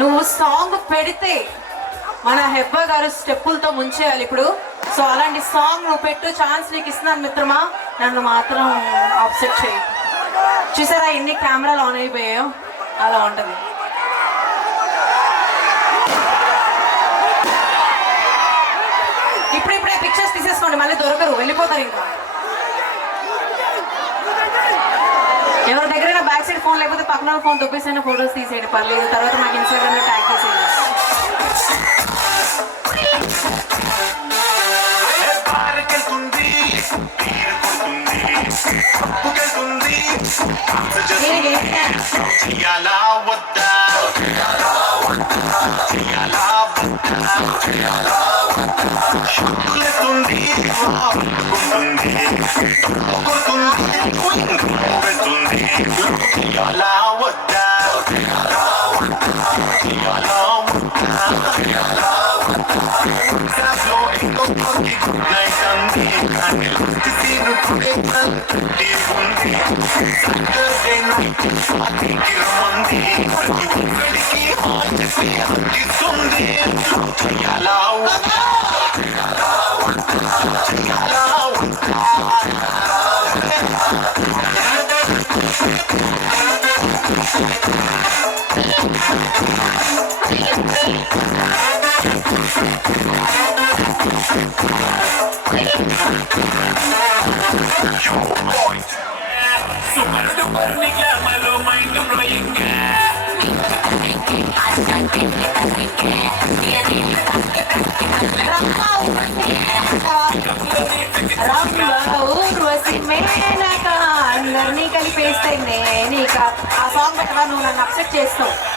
నువ్వు సాంగ్ పెడితే మన హెబ్బా గారు స్టెప్పులతో ముంచేయాలి ఇప్పుడు. సో అలాంటి సాంగ్ నువ్వు పెట్టు, ఛాన్స్ నీకు ఇస్తున్నాను మిత్రమా, నన్ను మాత్రం ఆప్సెట్ చేయి. చూసారా ఎన్ని కెమెరాలు ఆన్ అయిపోయాయో, అలా ఉంటుంది. ఇప్పుడిప్పుడే పిక్చర్స్ తీసేసుకోండి, మళ్ళీ దొరకరు, వెళ్ళిపోతారు. ఇంకా ఎవరి దగ్గర బ్యాక్ సైడ్ ఫోన్ లేకపోతే పక్కన ఫోన్ దొబ్బేసైనా ఫోటోస్ తీసేయండి, పర్లేదు. తర్వాత మాకు ఇన్స్టాగ్రామ్లో ట్యాగ్ చేసేయండి. అందరినీ కలిపేస్తే నేనీక ఆ సాంగ్ పెట్టవా, నువ్వు నన్ను అప్సెట్ చేస్తావు.